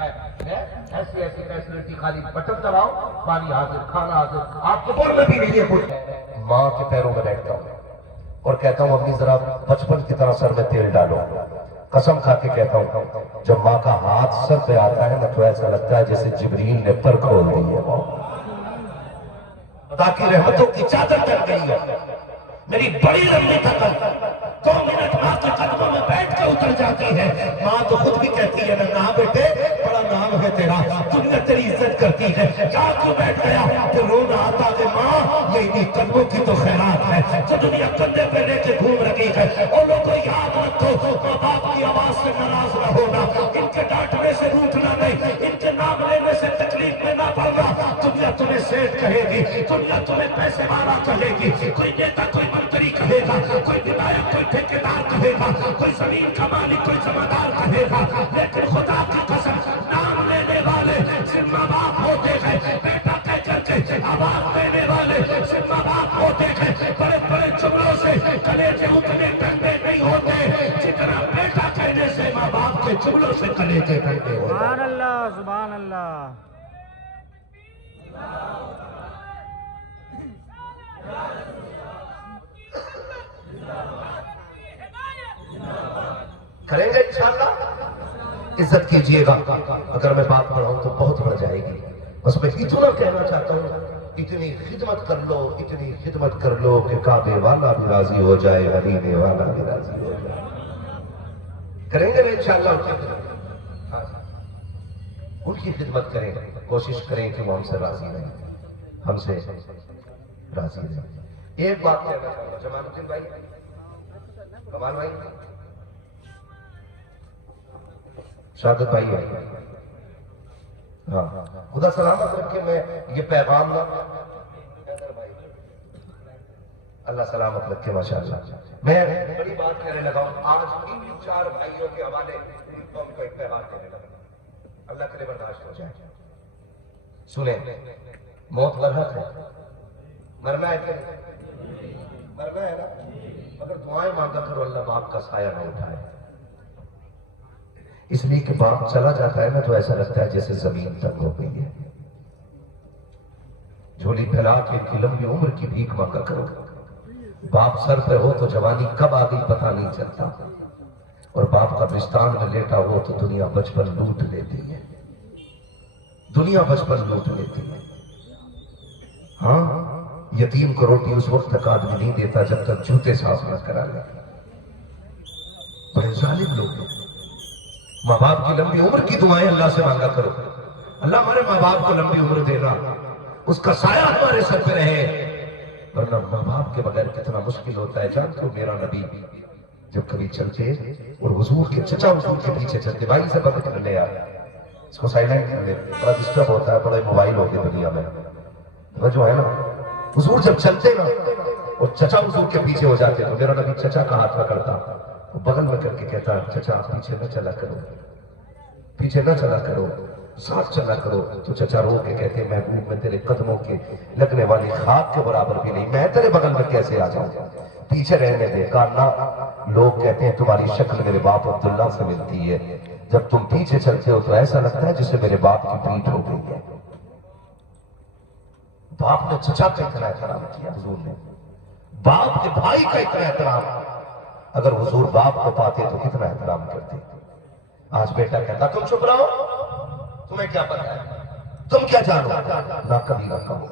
ایسی ایسی فیسلٹی، خالی بٹن دباؤ پانی حاضر، کھانا حاضر، آپ کو بولنا بھی نہیں ہے کچھ۔ ماں کے پیروں میں بیٹھتا ہوں اور کہتا ہوں اپنی ذرا بچپن کی طرح سر میں تیل ڈالو، قسم کھا کے کہتا ہوں جب ماں کا ہاتھ سر پہ آتا ہے نا تو ایسا لگتا ہے جیسے جبریل نے پر کھول دی ہے، تاکہ رحمتوں کی چادر ڈر گئی ہے۔ میری بڑی لمبی تھکن 2 منٹ ماں کے قدموں میں بیٹھ کے اتر جاتی ہے۔ ماں تو خود بھی کہتی ہے نا بیٹے بڑا نام ہے تیرا، دنیا تیری عزت کرتی ہے، کیا کیوں بیٹھ گیا؟ پھر رونا آتا ہے ماں یہ انہی قدموں کی تو خیرات ہے جو دنیا کندھے پہ لے کے گھوم رہی ہے۔ اور لوگوں یاد رکھو، ماں باپ کی آواز سے ناراض نہ ہونا، ان کے ڈانٹنے سے روٹنا نہیں، ان کے نام لینے سے تکلیف میں نہ پڑنا۔ دنیا تمہیں سیٹ کہے گی، دنیا تمہیں پیسے والا کہے گی، کوئی نیتا کوئی منتری کہے گا، کوئی ودایک کوئی ٹھیکیدار کہے گا، کوئی زمین کا مالک کوئی زمیندار کہے گا، لیکن خدا کی قسم نام لینے والے صرف ماں باپ ہوتے ہیں۔ بیٹا کہہ کر کے آواز دینے والے صرف ماں باپ ہوتے ہیں۔ بڑے بڑے جملوں سے کلیجے اتنے ٹھنڈے نہیں ہوتے جتنا بیٹا کہنے سے ماں باپ کے جملوں سے کلیجے ٹھنڈے ہوتے۔ سبحان اللہ، سبحان اللہ۔ کریں گے انشاءاللہ، عزت کیجئے گا۔ اگر میں بات پڑھاؤں تو بہت بڑھ جائے گی، بس میں اتنا کہنا چاہتا ہوں، اتنی خدمت کر لو، اتنی خدمت کر لو کہ کعبے والا بھی راضی ہو جائے، مدینے والا بھی راضی ہو جائے۔ کریں گے نا انشاءاللہ ان کی خدمت کریں، کوشش کریں کہ وہ ہم سے راضی رہیں، ہم سے راضی رہیں۔ ایک بات کہنا چاہوں گا جمال الدین بھائی، کمال بھائی، شہادت بھائی ہے، ہاں خدا سلامت رکھے۔ میں یہ پیغام نہ اللہ سلامت رکھے ماشاءاللہ۔ میں بڑی بات کہنے لگا ہوں، آج ان 4 بھائیوں کے حوالے پوری قوم کو ایک پیغام دینے لگا، اللہ کے لیے برداشت ہو جائے۔ سنیں، موت برحق ہے، مرنا ہے کہ مرنا ہے نا، مگر دعائیں مانگا کرو اللہ باپ کا سایہ نہ اٹھائے، اس لیے کہ باپ چلا جاتا ہے نا تو ایسا لگتا ہے جیسے زمین تنگ ہو گئی ہے۔ جھولی پھیلا کے ان کی لمبی عمر کی بھیک مانگا کرو، باپ سر پہ ہو تو جوانی کب آ گئی پتہ نہیں چلتا، اور باپ کا بستان میں لیٹا ہو تو دنیا بچپن لوٹ لیتی ہے، دنیا بچپن لوٹ لیتی ہے۔ ہاں یتیم کو روٹی اس وقت تک آدمی نہیں دیتا جب تک جوتے صاف نہ کرا لے، بڑے ظالم لوگ ہیں۔ ماں باپ کی لمبی عمر کی دعائیں اللہ سے مانگا کرو، اللہ ہمارے ماں باپ کو لمبی عمر دینا، اس کا سایہ ہمارے سر پہ رہے، ورنہ ماں باپ کے بغیر کتنا مشکل ہوتا ہے۔ جانتے ہو میرا نبی جب کبھی چلتے اور حضور کے چچا حضور کے پیچھے چلتے، بھائی سے بند کر لے یار، اس کو سائلنٹ کر لے، بڑا ڈسٹرب ہوتا ہے، بڑے موبائل ہوتے دنیا میں، جو ہے نا حضور جب چلتے نا اور چچا حضور کے پیچھے ہو جاتے تو میرا نبی چچا کا ہاتھ پکڑتا، بغل میں کر کے کہتا چچا پیچھے نہ چلا کرو، پیچھے نہ چلا کرو، ساتھ چلا کرو۔ تو چچا رو کے کہتے محبوب میں تیرے قدموں کے لگنے والی خاک کے برابر بھی نہیں، میں تیرے بغل میں کیسے آ جاؤں، پیچھے رہنے دے۔ کہا لوگ کہتے ہیں تمہاری شکل میرے باپ عبداللہ سے ملتی ہے، جب تم پیچھے چلتے ہو تو ایسا لگتا ہے جسے میرے باپ کی پیٹھ ہو گئی ہے۔ باپ نے چچا کا اتنا احترام کیا، حضور نے باپ کے بھائی کا اتنا احترام، اگر حضور باپ کو پاتے تو کتنا احترام کرتے۔ آج بیٹا کہتا تم چپ رہو، تمہیں کیا پتا ہے، تم کیا جانو، نہ کبھی نہ کہو،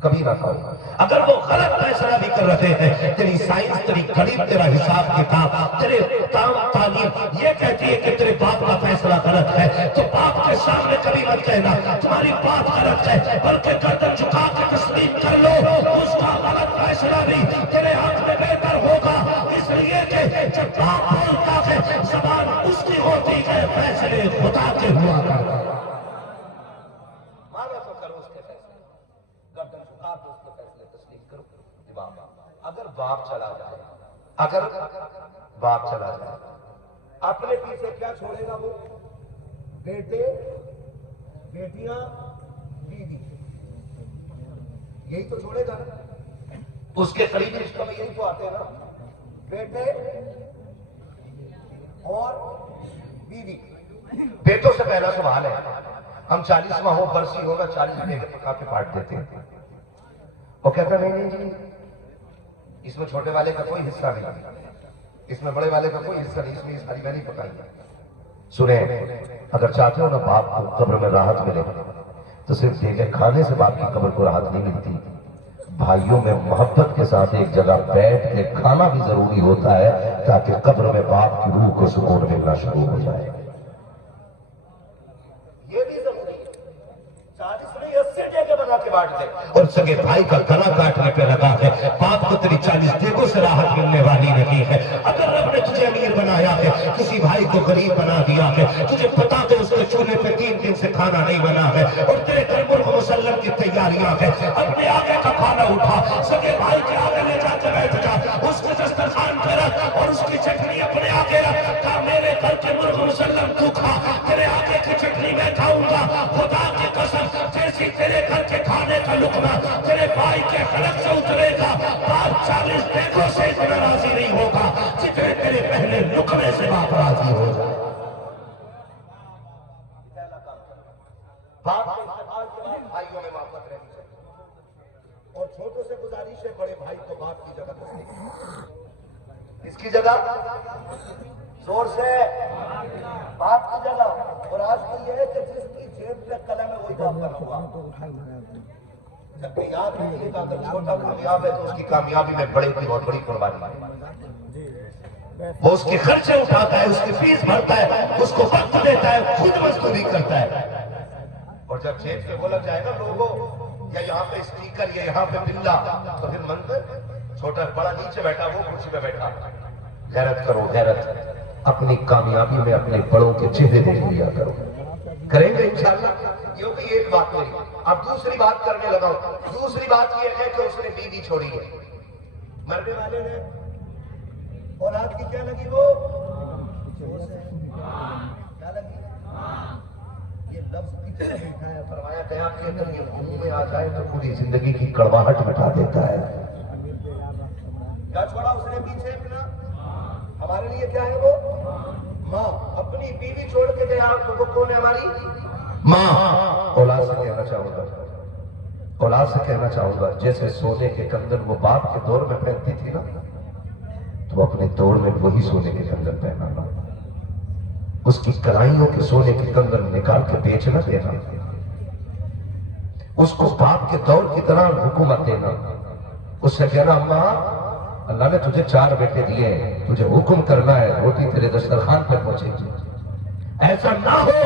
کبھی نہ کہو۔ اگر وہ غلط فیصلہ بھی کر رہے ہیں، تیری سائنس تیری غریب تیرا حساب کتاب تیرے تعلیم یہ کہتی ہے کہ تیرے باپ کا فیصلہ غلط ہے، تو باپ کے سامنے کبھی مت کہنا تمہاری بات غلط ہے، بلکہ گردن جھکا کے تسلیم کر لو اس کا غلط فیصلہ بھی تیرے حق میں بہتر ہوگا، اس لیے کہ جب باپ بولتا ہے زبان اس کی ہوتی ہے، فیصلے خدا کے ہوا کرتا ہے۔ مانا تو کرو اس کے فیصلے، گردن جھکا کے اس کے فیصلے تسلیم کرو۔ اگر باپ چلا جائے، اگر باپ چلا جائے اپنے پیچھے کیا چھوڑے گا وہ؟ بیٹے، بیٹیاں، بیوی، یہی تو چھوڑے گا نا۔ اس کے قریبی رشتوں میں یہی تو آتے ہیں نا، بیٹے اور بیوی۔ بیٹوں سے پہلا سوال ہے، ہم 40واں ہو برسی ہوگا 40 بیٹے پکا کے بانٹ دیتے ہیں. وہ کہتا نہیں نہیں جی اس میں چھوٹے والے کا کوئی حصہ نہیں، اس میں بڑے والے کا کوئی حصہ نہیں، اس میں یہ ساری میں نہیں پکائی. سنیں، اگر چاہتے ہو نا باپ کو قبر میں راحت ملے تو صرف دیکھیں کھانے سے باپ کی قبر کو راحت نہیں ملتی. بھائیوں میں محبت کے ساتھ ایک جگہ بیٹھ کے کھانا بھی ضروری ہوتا ہے تاکہ قبر میں باپ کی روح کو سکون ملنا شروع ہو جائے. یہ بھی ضروری ہے. 40 نہیں 80 جگہ بنا کے بانٹ دے. اور سگے بھائی کا گلا کاٹنے پہ لگا ہے، باپ کو تیری 40 دیگوں سے راحت ملنے والی نہیں ہے. اگر رب نے تجھے امیر بنایا ہے، کسی بھائی کو غریب بنا دیا ہے، تجھے پتا کہ اس کے چولہے پہ 3 دن سے کھانا نہیں بنا ہے اور تیرے گھر مرغ مسلم کی تیاریاں ہیں، اپنے آگے کا کھانا اٹھا، سگے بھائی کے آگے لے جا کے بیٹھ جا، اس کو دسترخوان پہ رکھ اور اس کی چٹنی اپنے آگے رکھ. کہا میرے گھر کے مرغ مسلم تو کھا، تیرے آگے کی چٹنی میں کھاؤں گا. خدا کی قسم جیسی تیرے گھر کے کھانے کا لقمہ تیرے بھائی کے حلق سے اترے گا، باپ 40 دیگوں سے اتنا راضی نہیں ہوگا جتنے تیرے پہلے لقمے سے باپ راضی ہو جائے. باپ کے انتقال کے بعد بھائیوں میں محبت رہنی چاہیے اور چھوٹوں سے گزارش ہے بڑے بھائی کو باپ کی جگہ دے. اس کی جگہ زور سے باپ کی جگہ. اور آج کل یہ ہے کہ جس کی جیب میں قلم ہے وہی باپ بنا ہوا. جب کہ یاد رکھیے گا اگر چھوٹا کامیاب ہے تو اس کی کامیابی میں بڑے کی بہت بڑی قربانی ہے. وہ اس کے خرچے اٹھاتا ہے، اس کی فیس بھرتا ہے، اس کو وقت دیتا ہے، خود مزدوری کرتا ہے. اور جب جیب سے وہ لگ جائے گا لوگوں یا یہاں پہ اسٹیکر یا یہاں پہ بلا تو پھر منظر چھوٹا بڑا نیچے بیٹھا وہ کرسی پہ بیٹھا. غیرت کرو غیرت. اپنی کامیابی میں اپنے بڑوں کے چہرے دیکھ لیا کرو. کریں گے انشاءاللہ. یہ بھی ایک بات ہوئی. اب دوسری بات کرنے لگا ہوں. دوسری بات یہ ہے کہ اس نے بیوی چھوڑی ہے. مرنے والے نے اولاد کی کیا لگی وہ کیا لگی؟ یہ لفظ کی طرح لکھا ہے. فرمایا گیا کہ اگر یہ منہ میں آ جائے تو پوری زندگی کی کڑواہٹ مٹا دیتا ہے. کیا چھوڑا اس نے پیچھے اپنا؟ ہمارے لیے کیا ہے وہ ماں. اپنی بیوی چھوڑ کے گیا تو وہ کون ہے ہماری ماں. اولاد سے کہنا چاہوں گا اولاد سے کہنا چاہوں گا جیسے سونے کے کنگن وہ باپ کے دور میں پہنتی تھی نا تو اپنے دور میں وہی سونے کے کنگن پہنانا. اس کی کرائیوں کے سونے کے کنگن نکال کے بیچنا دینا. اس کو باپ کے دور کی طرح حکومت دینا. اس سے کہنا اماں اللہ نے تجھے 4 بیٹے دیے ہیں، تجھے حکم کرنا ہے، روٹی تیرے دسترخوان پر پہنچے گی. ایسا نہ ہو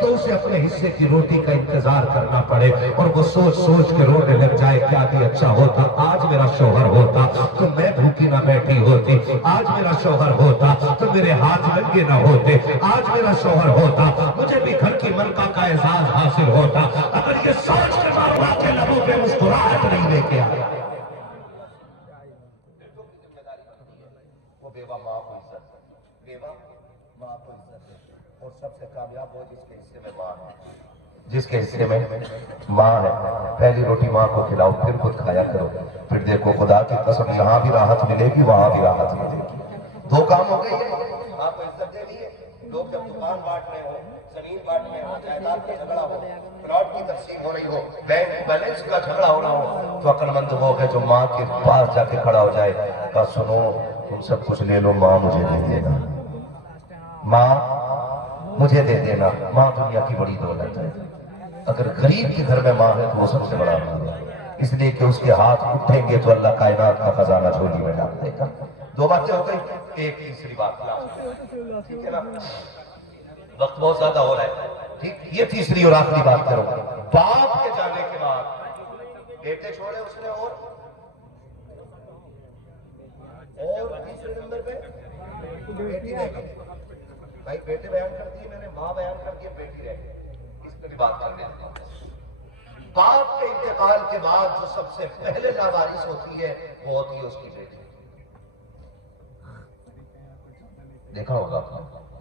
کہ اسے اپنے حصے کی روٹی کا انتظار کرنا پڑے اور وہ سوچ سوچ کے رونے لگ جائے کیا بھی اچھا ہوتا آج میرا شوہر ہوتا تو میں بھوکی نہ بیٹھی ہوتی. آج میرا شوہر ہوتا تو میرے ہاتھ ننگے نہ ہوتے. آج میرا شوہر ہوتا مجھے بھی گھر کی ملکہ کا اعزاز حاصل ہوتا. اگر یہ سوچ کے ماں کے لبوں پہ مسکراہٹ نہیں لے کے آیا. وہ بیوہ ماں کو عزت ہے. بیوہ ماں کو عزت ہے. اور سب سے کامیاب ہو جس کے حصے میں ماں ہے. جس کے حصے میں ماں ہے. پہلی روٹی ماں کو کھلاؤ پھر خود کھایا کرو. پھر دیکھو خدا کی قسم یہاں بھی راحت ملے گی وہاں بھی راحت ملے گی. 2 کام ہو گئی ہے. ماں کو عزت دے دی ہے. لوگ جب دکان بانٹ رہے ہو زمین بانٹ رہے ہو جائیداد کا جھگڑا ہو پلاٹ کی تقسیم ہو رہی ہو بینک بیلنس کا جھگڑا ہو رہا ہو تو عقل مند وہ ہے جو ماں کے پاس جا کے کھڑا ہو جائے. کہا سنو تم سب کچھ لے لو ماں مجھے دے دینا. ماں مجھے دے دینا. ماں دنیا کی بڑی دولت ہے. اگر غریب کے گھر میں ماں ہے تو وہ سب سے بڑا ماں ہے. اس لیے کہ اس کے ہاتھ اٹھیں گے تو اللہ کائنات کا خزانہ جھولی میں ڈال دے گا. 2 باتیں ہو گئی. ایک تیسری بات ٹھیک ہے نا وقت بہت زیادہ ہو رہا ہے. ٹھیک یہ تیسری اور آخری بات کروں. باپ کے جانے کے بعد بیٹے چھوڑے اس نے اور تیسرے نمبر پہ بیٹی رہ گئی. بھائی بیٹے بیان کر دیے میں نے ماں بیان کر دی بیٹی رہ گئی. اس پہ بھی بات کر دیتے ہیں. باپ کے انتقال کے بعد جو سب سے پہلے لاوارث ہوتی ہے وہ ہوتی ہے اس کی بیٹی. دیکھا ہوگا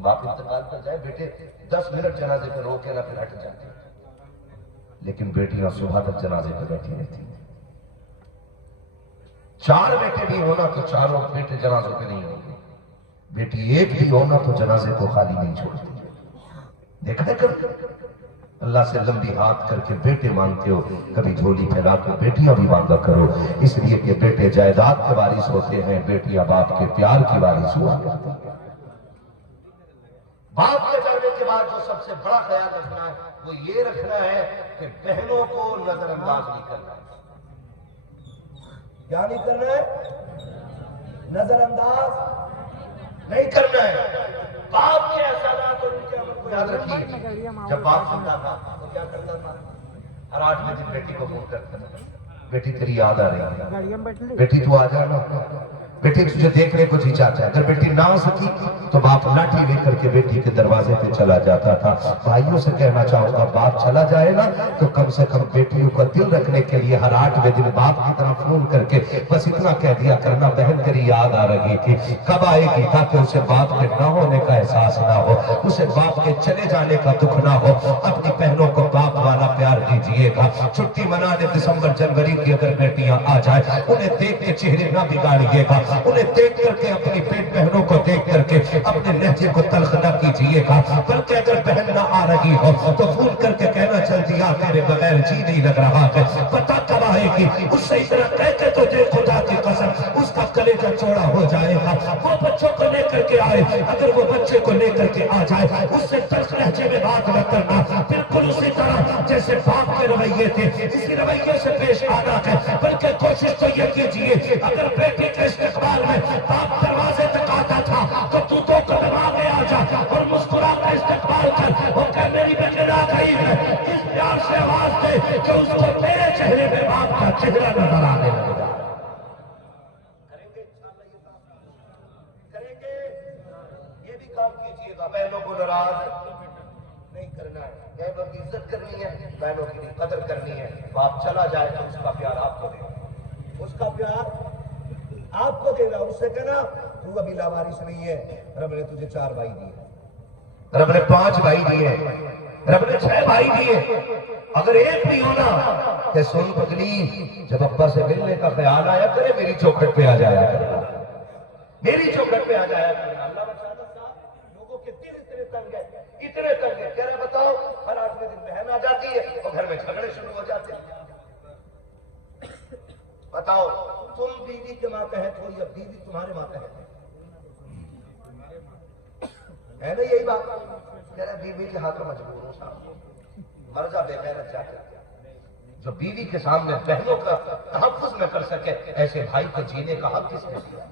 باپ انتقال کر جائے بیٹے 10 منٹ جنازے پہ رو کے نہ پھر ہٹ جاتے لیکن بیٹیاں صبح تک جنازے پہ بیٹھی رہتی ہیں. 4 بیٹے بھی ہونا تو 4 بیٹے جنازوں پہ نہیں ہوں گے. بیٹی ایک بھی ہونا تو جنازے کو خالی نہیں چھوڑتی. دیکھا کر اللہ سے لمبی ہاتھ کر کے بیٹے مانگتے ہو، کبھی جھولی پھیلا کے بیٹیاں بھی مانگا کرو، اس لیے کہ بیٹے جائیداد کے وارث ہوتے ہیں، بیٹیاں باپ کے پیار کی وارث ہوا کرتی ہیں۔ باپ کے جانے کے بعد جو سب سے بڑا خیال رکھنا ہے وہ یہ رکھنا ہے کہ بہنوں کو نظر انداز نہیں کرنا ہے۔ کیا نہیں کرنا ہے؟ نظر انداز نہیں کرنا ہے۔ باپ کے احسانات اور ان کے عمل کو یاد رکھیے۔ جب باپ زندہ تھا تو کیا کرتا تھا؟ ہر 8 بجے بیٹی کو فون کرتا تھا، بیٹی تیری یاد آ رہی ہے، بیٹی تو آ جانا، بیٹی تجھے دیکھنے کو جی چاہتا ہے۔ اگر بیٹی نہ آ سکی تو باپ لاٹھی لے کر کے بیٹی کے دروازے پہ چلا جاتا تھا۔ بھائیوں سے کہنا چاہوں گا، باپ چلا جائے نا تو کم سے کم بیٹیوں کا دل رکھنے کے لیے ہر 8 بجے باپ کی طرف فون کر کے بس اتنا کہہ دیا کرنا، بہن تیری یاد آ رہی تھی، کب آئے گی، تاکہ اسے باپ کے نہ ہونے کا احساس نہ ہو، اسے باپ کے چلے جانے کا دکھ نہ ہو۔ اپنی بہنوں کو باپ والا پیار دیجیے گا۔ چھٹی منانے دسمبر جنوری کی اگر بیٹیاں آ جائیں، انہیں دیکھ کے چہرے نہ بگاڑیے گا، انہیں دیکھ کر کے اپنی بیٹ بہنوں کو دیکھ کر کے اپنے لہجے کو تلخ نہ کیجیے گا، بلکہ اگر بہن نہ آ رہی ہو تو فون کر کے کہنا چلتی آ تیرے بغیر جی نہیں لگ رہا ہے، پتہ کب آئے گی، اس سے اتنا کہہ کے تو دے خدا کی قسم اس کا کلیجہ چوڑا ہو جائے گا۔ وہ بچوں کو لے کر کے آئے، اگر وہ بچے کو لے کر کے آ جائے اس سے تلخ لہجے میں بات نہ کرنا، بالکل اسی طرح جیسے باپ کے رویے تھے اسی رویے سے پیش آنا ہے، بلکہ کوشش تو یہ کیجیے اگر بیٹی کے استقبال میں باپ دروازے تک آتا تھا تو تو دو قدم آگے آ جا اور مسکرا کر استقبال کر، وہ کہ میری بہن آ گئی ہے، اس پیار سے آواز دے کہ اس کو تیرے چہرے میں باپ کا چہرہ نظر آنے لگے گا۔ کریں گے انشاءاللہ یہ کام کریں گے، یہ بھی کام کیجیے گا۔ بہنوں کو ناراض نہیں کرنا ہے، بہنوں کی عزت کرنی ہے، بہنوں کی قدر کرنی ہے۔ باپ چلا جائے تو اس کا پیار آپ کو دے، اس کا پیار آپ کو دینا، اس سے کہنا تو ابھی لاوارث نہیں ہے، رب نے تجھے 4 بھائی دیے، رب نے 5 بھائی دیے، رب نے 6 بھائی دیے، اگر ایک بھی ہونا کہ سن پگلی جب ابا سے ملنے کا خیال آیا کرے میری چوکھٹ پہ آ جایا کرے، میری چوکھٹ پہ آ جایا کرے۔ اللہ بچانا صاحب، لوگوں کے دل اتنے تنگ ہیں، اتنے تنگ ہیں، کہہ رہے بتاؤ ہر 8ویں دن بہن آ جاتی ہے اور گھر میں جھگڑے شروع ہو جاتے ہیں۔ بتاؤ تم بیوی کے ماتحت ہو یا بیوی تمہارے ماتحت ہے نا؟ یہی بات کہہ رہے بیوی کے ہاتھ میں مجبور ہو صاحب، مر جا بے محنت جا کر۔ جو بیوی کے سامنے بہنوں کا تحفظ نہ کر سکے ایسے بھائی کو جینے کا حق کس نے دیا؟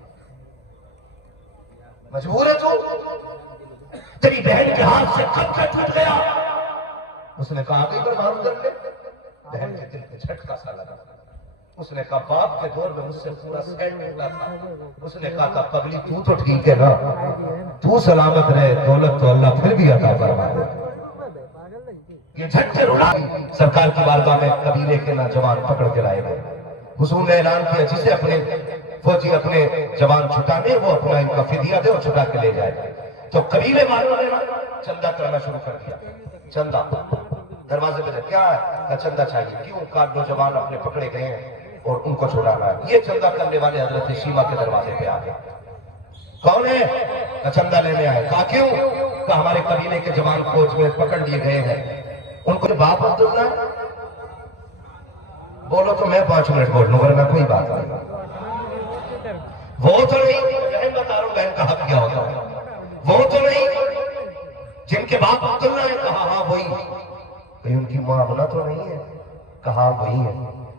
مجبور ہے تو تیری بہن کے ہاتھ سے کب کا ٹوٹ گیا؟ اس نے کہا کہ پر معلوم کر لے، بہن کے دل پہ جھٹکا سا لگا، اس نے کہا باپ کے دور میں مجھ سے پورا سیٹ ٹوٹا تھا، اس نے کہا تھا پگلی تو ٹھیک ہے نا، تو سلامت رہے، دولت تو اللہ پھر بھی عطا فرمائے۔ یہ جھٹکے رولا سرکار کی بارگاہ میں قبیلے کے نوجوان پکڑ کے لائے گئے، حضور نے اعلان کیا جسے اپنے فوجی اپنے جوان چھٹانے وہ اپنا ان کا فدیہ دے اور چھٹا کے لے جائے۔ تو قبیلے والوں نے چندہ کرنا شروع کر دیا، چندہ دروازے پہ کیا ہے؟ چندہ چاہیے، کیوں؟ کا نوجوان اپنے پکڑے گئے ہیں اور ان کو چھڑانا ہے۔ یہ چندہ کرنے والے حضرت شیما کے دروازے پہ آ گئے، کون ہے؟ چندہ لینے آئے، کہا کیوں؟ کہا ہمارے قبیلے کے جوان فوج میں پکڑ لیے گئے ہیں، ان کو باپ عبداللہ ہے؟ بولو تو میں 5 منٹ بول لوں ورنہ کوئی بات نہیں۔ وہ تو نہیں، بہن بتا رہا ہوں بہن کا حق کیا ہوتا ہے، وہ تو نہیں جن کے باپ عبداللہ ہے؟ کہا ہاں وہی۔ کہیں ان کی ماں ہونا تو نہیں ہے؟ کہا وہی ہے۔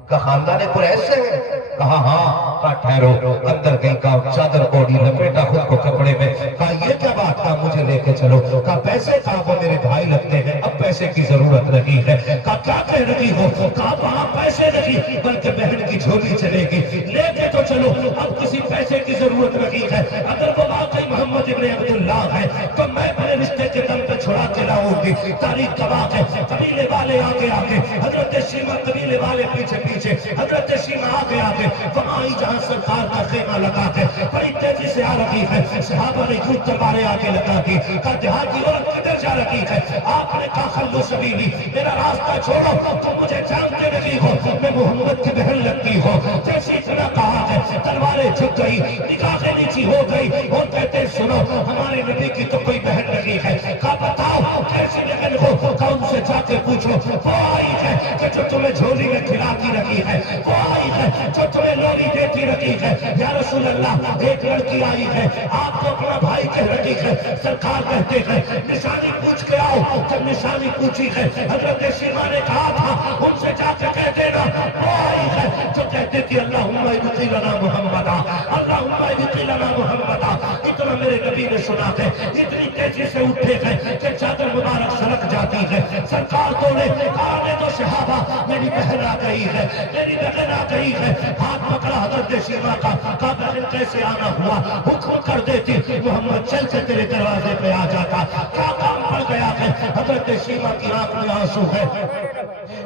کہا خاندان قریش سے ہے؟ کہا ہاں۔ کہا ٹھہرو، اندر گئی، کہا چادر اوڑی لپیٹا خود کو کپڑے میں، کہا یہ کیا بات؟ کہا مجھے لے کے چلو۔ کہا پیسے؟ کہا وہ میرے بھائی لگتے ہیں، اب پیسے کی ضرورت نہیں ہے۔ کہا کیا کہہ رہی ہو؟ کہا وہاں پیسے نہیں بلکہ بہن کی جھولی چلے گی، لے کے تو چلو، اب کسی پیسے کی ضرورت نہیں ہے۔ اگر وہ واقعی محمد ابن عبداللہ ہے تو میں اپنے رشتے کے دم پہ چھڑا کے لاؤں گی۔ تاریخ گواہ ہے، قبیلے والے آگے آگے، حضرت شیما قبیلے والے پیچھے پیچھے، حضرت شیما آگے آگے، وہاں آئی جہاں سرکار کا خیمہ لگا ہے، بڑی تیزی سے آ رہی ہے، صحابہ نے یوں تلواریں آگے لگا دی، کہا دیہاتی عورت کدھر جا رہی ہے؟ آپ نے کہا خلو سبیلی، میرا راستہ چھوڑو، تم مجھے جانتے نہیں ہو، میں محمد کی بہن لگتی ہو۔ جیسی اتنا کہا ہے تلواریں جھک گئی، نگاہیں نیچی ہو گئی، اور کہتے سنو ہمارے نبی کی تو کوئی بہن نہیں ہے۔ کہا بتاؤ ایسی لیکن ہو کون سے جا کے پوچھو وہ آئی ہے کہ جو تمہیں جھولی میں کھلاتی رکھی ہے، وہ آئی ہے جو تمہیں لوری دیتی رکھی ہے۔ یا رسول اللہ ایک لڑکی آئی ہے آپ کو اپنا بھائی کہہ رہی ہے، سرکار کہتے ہیں نشانی پوچھ کے آؤ۔ جب نشانی پوچھی ہے حضرت شیما نے کہا تھا ان سے جا کے کہہ دینا وہ آئی ہے جو کہتے تھی اللہم ابقی لنا محمدا، اللہم ابقی لنا محمدا۔ اتنا میرے نبی نے سنا ہے، اتنی تیزی سے اٹھے ہیں کہ چادر مبارک سلک جاتی ہے۔ سرکار دوڑے آنے تو صحابہ میری بہن آ گئی ہے، میری بہن آ گئی ہے۔ ہاتھ پکڑا حضرت شیما کا، کہا بہن کیسے آنا ہوا؟ حکم کر دیتی محمد چل کے تیرے دروازے پہ آ جاتا، کیا کام پڑ گیا ہے؟ حضرت شیما کی آنکھ میں آنسو ہے،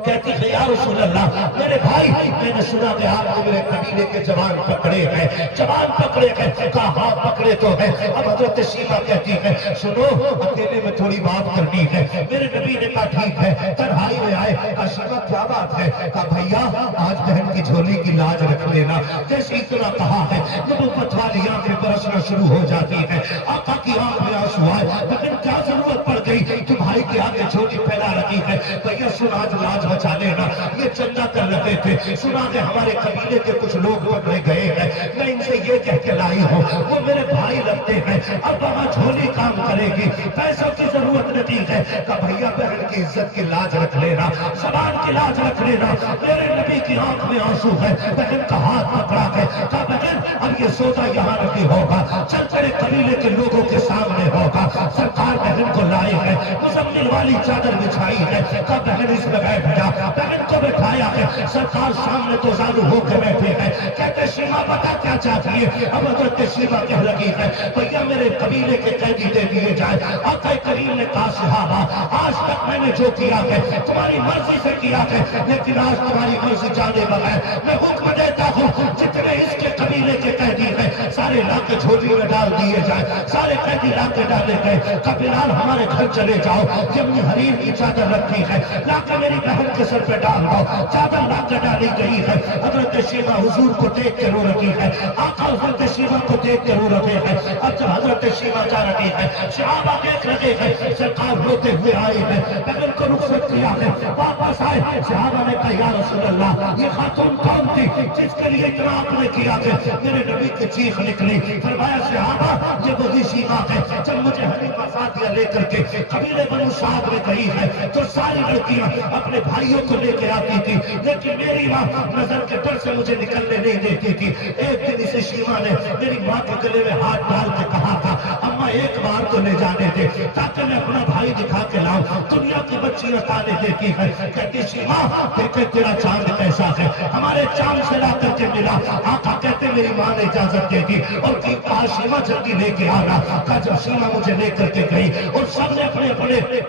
کہتی ہے یا رسول اللہ میرے بھائی میں نے سنا کہ آپ نے میرے قبیلے کے جوان پکڑے ہیں، جوان پکڑے ہیں۔ کہا ہاں پکڑے تو ہیں۔ اب حضرت شیما کہتی ہے سنو اکیلے میں تھوڑی بات کرنی ہے۔ میرے نبی نے کہا ٹھیک ہے، تنہائی میں آئے۔ کہا شیما کیا بات ہے؟ کہا بھیا آج بہن کی جھولی کی لاج رکھ لینا۔ جیسے اتنا کہا ہے نبوت والی آنکھیں برسنا شروع ہو جاتی ہے۔ آقا کی آنکھ میں آنسو آئے، لیکن کیا ضرورت پڑ گئی کہ بھائی کے آگے جھولی پھیلا رکھی ہے؟ بھیا سن آج لاج بچا لینا، یہ چندہ کر رہے تھے، سنا کہ ہمارے قبیلے کے کچھ لوگ پکڑے گئے ہیں، میں ان سے یہ کہہ کے لائی ہوں وہ میرے بھائی لگتے ہیں، اب وہاں جھولی کام کرے گی، پیسوں کی ضرورت نہیں ہے۔ کہ بھیا بہن کی عزت کی لاج رکھ لینا، زبان کی لاج رکھ لینا۔ میرے نبی کی آنکھ میں آنسو ہے، بہن کا ہاتھ پکڑا ہے، کہا بہن اب یہ سودا یہاں نہیں ہوگا، چل تیرے قبیلے کے لوگوں کے سامنے ہوگا۔ سرکار بہن کو لائی ہے، مزمل والی چادر بچھائی ہے، کہا بہن اس میں بیٹھ جا۔ بہن کو بٹھایا ہے، سرکار سامنے تو زانو ہو کے بیٹھے ہیں، کہتے شیما بتا کیا چاہتی ہے؟ اب حضرت شیما کہہ لگی ہے بھیا میرے قبیلے کے قیدی دے دیے جائے۔ آقا کریم نے کہا صحابہ آج تک میں نے جو کیا ہے تمہاری مرضی سے کیا ہے، لیکن آج تمہاری مرضی جانے بغیر میں حکم دیتا ہوں جتنے اس کے قبیلے کے قیدی ہیں سارے لا کے جھولی میں ڈال دیے جائیں۔ سارے قیدی لا کے ڈالے گئے، کہ بلال ہمارے گھر چلے جاؤ، یہ اپنی حریر کی چادر رکھی ہے لا کے میری بہن کے سر پہ ڈال دو۔ چادر لا کے ڈالی گئی ہے، حضرت شیما حضور کو دیکھ کے رو رہی ہے، آقا حضرت شیما کو دیکھ کے رو رہے ہیں۔ اب جب حضرت شیما جا رہی ہے صحابہ دیکھ رہے ہیں، سرکار روتے ہوئے آئے ہیں، بہن کو رخصت کیا ہے، واپس آئے۔ صحابہ نے کہا یا رسول اللہ یہ خاتون کون تھی جس کے لیے اتنا آپ نے کیا ہے؟ میرے نبی کی چیخ نکلی، فرمایا صحابہ یہ وہی شیما ہے جب مجھے حلیمہ سعدیہ لے کر کے قبیلے بنو سعد میں گئی ہے تو ساری لڑکیاں اپنے بھائیوں کو لے کے آتی تھی، لیکن میری ماں نظر کے ڈر سے مجھے نکلنے نہیں دیتی تھی۔ ایک دن اسے شیما نے میری ماں کے گلے میں ہاتھ ڈال کے کہا تھا اماں ایک بار تو لے جانے دے تاکہ میں اپنا بھائی دکھا کے لاؤں، دنیا کی بچیاں تانے دیتی ہے۔ کہتی شیما دیکھے تیرا چاند کیسا ہے، ہمارے چاند سے لا کر کے ملا۔ آقا کہتے میری ماں نے اجازت دے دی اور کی کہا شیما جلدی لے کے آنا۔ کہا جب شیما مجھے لے کر کے گئی اور سب نے اپنے اپنے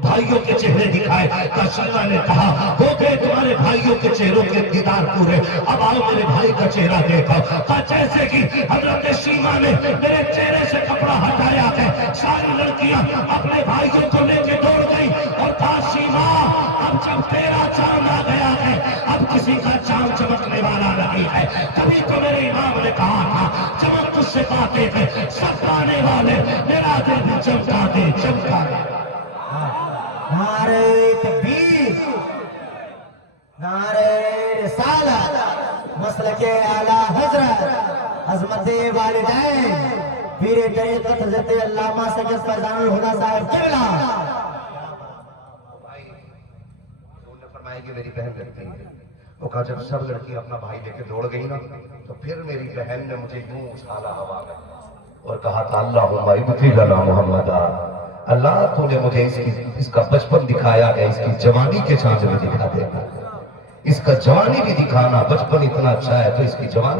بھائیوں کے چہرے دکھائے، کہا شیما نے کہا ہو گئے تمہارے بھائیوں کے چہروں کے دیدار پورے، اب آؤ میرے بھائی کا چہرہ دیکھو۔ کہا جیسے کہ حضرت شیما نے میرے چہرے سے کپڑا ہٹایا ہے ساری لڑکیاں اپنے بھائیوں کو لے کے دوڑ گئی اور کہا شیما اب جب تیرا چاند آ گیا ہے اب کسی کا چاند چمکنے والا نہیں ہے۔ تبھی تو میرے امام نے کہا تھا چمک تجھ سے پاتے ہیں سب پانے والے، میرا دل بھی چمکا دے چمکا دے۔ نعرہ تکبیر، نعرہ رسالت، مسلک اعلیٰ حضرت عظمت والدین پیر طریقت حضرت علامہ سید فیضان الہدیٰ صاحب قبلہ۔ انہوں نے فرمایا کہ میری بہن لڑکی ہے، وہ کہا جب سب لڑکی اپنا بھائی لے کے دوڑ گئی نا تو پھر میری بہن نے مجھے یوں اچھالا ہوا میں اور کہا تھا اللہم ابقی لنا محمدا، اللہ تو نے مجھے اس کا بچپن دکھایا ہے، اس کی جوانی کے چاند میں دکھا دینا، اس کا جوانی بھی دکھانا، بچپن اتنا اچھا ہے تو اس کی جوانی